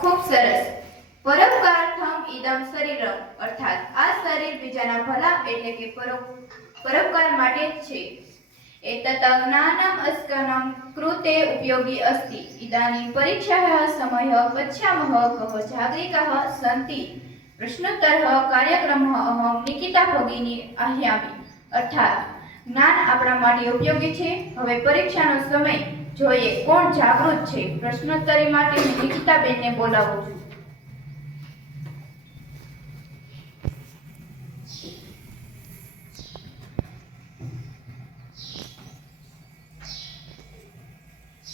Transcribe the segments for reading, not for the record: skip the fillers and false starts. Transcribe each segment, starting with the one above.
खूब सरस। परोपकारार्थम इदम शरीरम अर्थात आ शरीर बीजाना भला એટલે કે परोपकार માટે છે। एतत् ज्ञानम् अस्कनं कृते उपयोगी अस्ति। इदानीं परीक्षायाः समयः पश्यामः कः जागरिकाः सन्ति। प्रश्नोत्तरः कार्यक्रमः अहं निकिता भगिनी आह्यामि। अर्थात જ્ઞાન આપણા માટે ઉપયોગી છે। હવે પરીક્ષાનો સમય જોઈએ કોણ જાગૃત છે। પ્રશ્નોત્તરી માટે હું નિકિતાબેનને બોલાવું છું।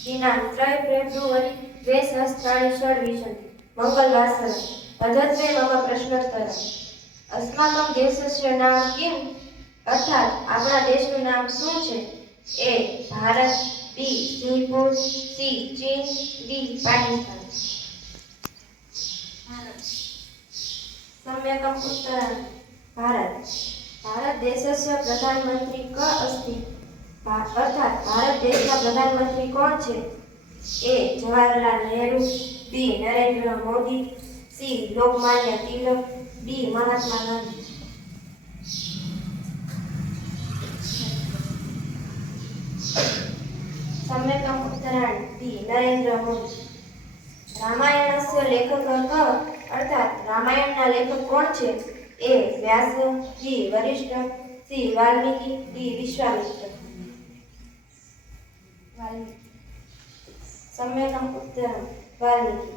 दिनांक 3 फेब्रुवरी 2023 मंगलवासर अधत्वे मम प्रश्नोत्तर अस्माकं देशस्य नाम किम् अर्थात आपणा देशનું નામ શું છે? ए भारत, बी सिंगापुर, सी चीन, डी पाकिस्तान। सम्यकम् उत्तरं भारत। भारत देशस्य प्रधानमंत्री क अस्ति? अर्थात भारत देशना प्रधानमंत्री कोण छे? ए जवाहरलाल नेहरू, बी नरेंद्र मोदी, सी लोकमान्य तिलक, डी महात्मा गांधी। सम्यकम् उत्तराणि बी नरेंद्र मोदी। रामायणस्य लेखक क अर्थात रामायणना लेखक कोण छे? ए व्यास, बी वशिष्ठ, सी वाल्मीकि, डी विश्वामित्र। सम्यकम् उत्तरं वाल्मीकि।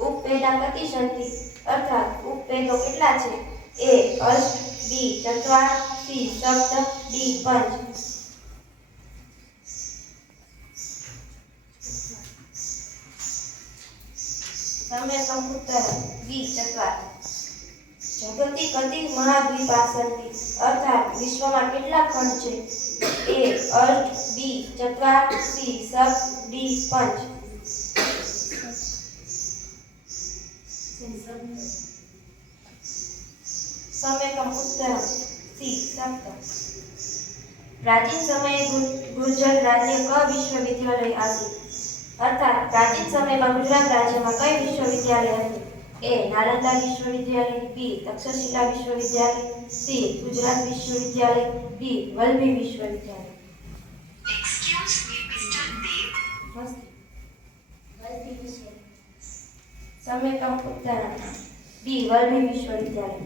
उपवेदा कति सन्ति? अर्थात उपवेदो કેટલા છે? ए अष्ट, बी चत्वार, सी सप्त, डी पंच। सम्यकम् उत्तरं बी चत्वार। जगति कति महाद्वीपा सन्ति? अर्थात विश्वમાં કેટલા ખંડ છે? ए अष्ट, बी चत्वार, सी सप्त, डी पंच। सम्यकम् उत्तरं सी सप्त। प्राचीन समये गुर्जर राज्य क विश्वविद्यालय आसीत्? अर्थात प्राचीन समय में गुजरात राज्य में कई विश्वविद्यालय हतुं? ए नालंदा विश्वविद्यालय, बी तक्षशिला विश्वविद्यालय, सी गुजरात विश्वविद्यालय, डी वल्लभी विश्वविद्यालय। Excuse me, Mr. Dev. Vallabhi विश्वविद्यालय। सम्यकम् उत्तरं बी वल्लभी विश्वविद्यालय।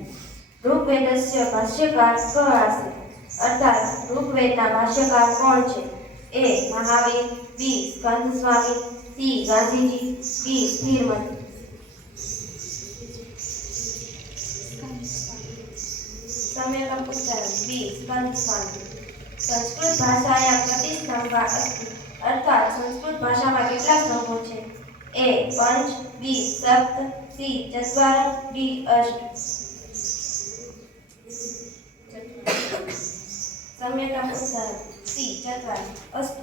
ऋग्वेदस्य भाष्यकार क आसीत्? अर्थात ऋग्वेदना भाष्यकार कोण छे? ए महावीर, बी स्कंद स्वामी, सी गांधीजी, डी स्थिरमती। सम्यकम् उत्तरं बी स्कंद स्वामी। संस्कृत भाषायां कति स्तंभा अस्ति? अर्थात संस्कृत भाषा में કેટલા સ્તંભો છે? ए पंच, बी सप्त, सी चत्वार, डी अष्ट। सम्यकम् उत्तरं सी चत्वार। अस्तु।